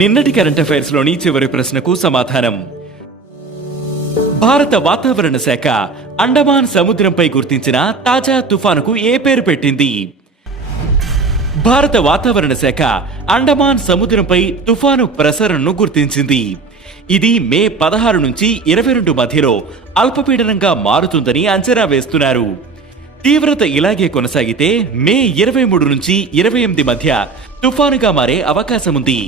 నిన్నటి current affairs లోని చివరి ప్రశ్నకు సమాధానం. భారత వాతావరణ శాఖ అండమాన్ సముద్రంపై గుర్తించిన తాజా తుఫానుకు ఏ పేరు పెట్టింది? భారత వాతావరణ శాఖ అండమాన్ సముద్రంపై తుఫాను ప్రసరణను గుర్తించింది. ఇది మే 16 నుంచి 22 మధ్యలో అల్పపీడనంగా మారుతుందని అంచనా వేస్తున్నారు. తీవ్రత ఇలాగే కొనసాగితే మే 23 నుంచి 28 మధ్య తుఫానుగా మారే అవకాశముంది.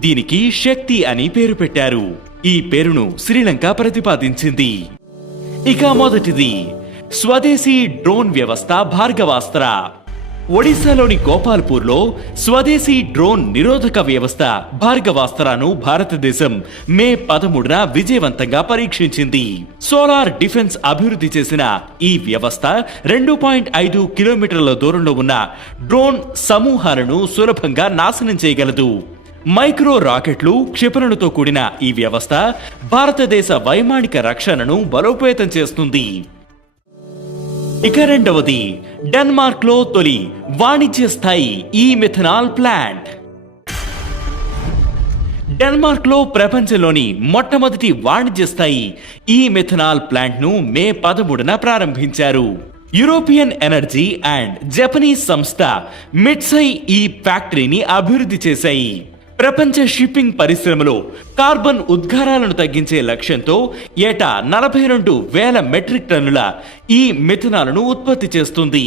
దీనికి శక్తి అని పేరు పెట్టారు. ఈ పేరును శ్రీలంక ప్రతిపాదించింది. ఇక మొదటిది స్వదేశీ డ్రోన్ వ్యవస్థ భార్గవాస్త్ర. ఒడిశాలోని గోపాల్పూర్లో స్వదేశీ డ్రోన్ నిరోధక వ్యవస్థ భార్గవాస్త్రను భారతదేశం మే 13న విజయవంతంగా పరీక్షించింది. సోలార్ డిఫెన్స్ అభివృద్ధి చేసిన ఈ వ్యవస్థ 2.5 కిలోమీటర్ల దూరంలో ఉన్న డ్రోన్ సమూహాలను సులభంగా నాశనం చేయగలదు. మైక్రో రాకెట్లు, క్షిపణులతో కూడిన ఈ వ్యవస్థ భారతదేశ వైమానిక రక్షణను బలోపేతం చేస్తుంది. ఇక రెండవది డెన్మార్క్ లో తొలి వాణిజ్య స్థాయి ఈ మిథనాల్ ప్లాంట్. డెన్మార్క్ లో ప్రపంచంలోని మొట్టమొదటి వాణిజ్య స్థాయి ఈ మిథనాల్ ప్లాంట్ ను మే 13న ప్రారంభించారు. యూరోపియన్ ఎనర్జీ అండ్ జపనీస్ సంస్థ మిట్సై ఈ ఫ్యాక్టరీని అభివృద్ధి చేశాయి. ప్రపంచ షిప్పింగ్ పరిశ్రమలో కార్బన్ ఉద్గారాలను తగ్గించే లక్ష్యంతో ఏటా 42,000 మెట్రిక్ టన్నుల ఈ మిథనాల్ను ఉత్పత్తి చేస్తుంది.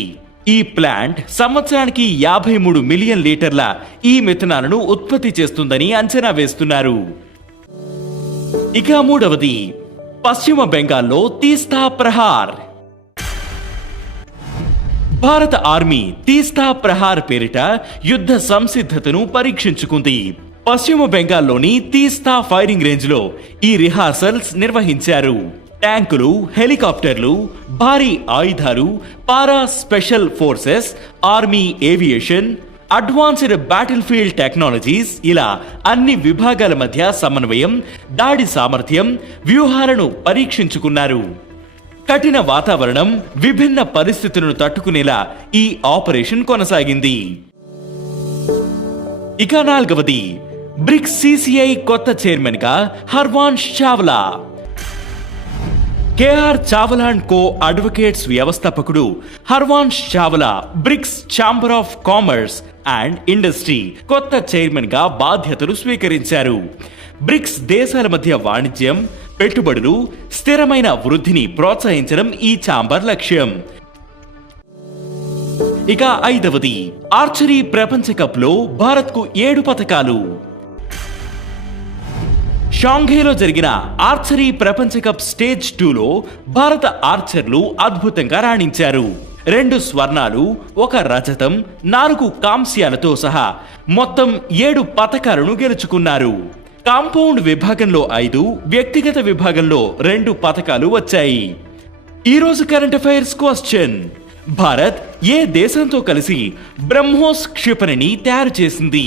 ఈ ప్లాంట్ సంవత్సరానికి 53 మిలియన్ లీటర్ల ఈ మిథనాల్ను ఉత్పత్తి చేస్తుందని అంచనా వేస్తున్నారు. ఇక మూడవది పశ్చిమ బెంగాల్లో తీస్తా ప్రహార్. భారత ఆర్మీ తీస్తా ప్రహార్ పేరిట యుద్ధ సంసిద్ధతను పరీక్షించుకుంది. పశ్చిమ బెంగాల్లోని తీస్తా ఫైరింగ్ రేంజ్ లో ఈ రిహార్సల్స్ నిర్వహించారు. ట్యాంకులు, హెలికాప్టర్లు, భారీ ఆయుధాలు, para special forces, army aviation, advanced battlefield technologies ఇలా అన్ని విభాగాల మధ్య సమన్వయం, దాడి సామర్థ్యం, వ్యూహాలను పరీక్షించుకున్నారు. కఠిన వాతావరణం, విభిన్న పరిస్థితులను తట్టుకునేలా ఈ ఆపరేషన్ కొనసాగింది. ఇక నాలుగవది బ్రిక్స్ సిసిఐ కొత్త చైర్మన్ గా Harvansh Chawla. KR Chawla and co advocates వ్యవస్థాపకుడు Harvansh Chawla BRICS chamber of commerce and industry కొత్త చైర్మన్ గా బాధ్యతలు స్వీకరించారు. బ్రిక్స్ దేశాల మధ్య వాణిజ్యం, పెట్టుబడులు, స్థిరమైన వృద్ధిని ప్రోత్సహించడం ఈ ఛాంబర్ లక్ష్యం. ఇక ఐదవది ఆర్చరీ ప్రపంచ కప్ లో భారత్ కు 7 పతకాలు. షాంఘైలో జరిగిన ఆర్చరీ ప్రపంచ కప్ స్టేజ్ 2లో భారత ఆర్చర్లు అద్భుతంగా రాణించారు. 2 స్వర్ణాలు, 1 రజతం, 4 కాంస్యాలతో సహా మొత్తం 7 పతకాలను గెలుచుకున్నారు. కాంపౌండ్ విభాగంలో 5, వ్యక్తిగత విభాగంలో 2 పతకాలు వచ్చాయి. ఈ రోజు కరెంట్ అఫైర్స్ క్వశ్చన్: భారత్ ఏ దేశంతో కలిసి బ్రహ్మోస్ క్షిపణిని తయారు చేసింది?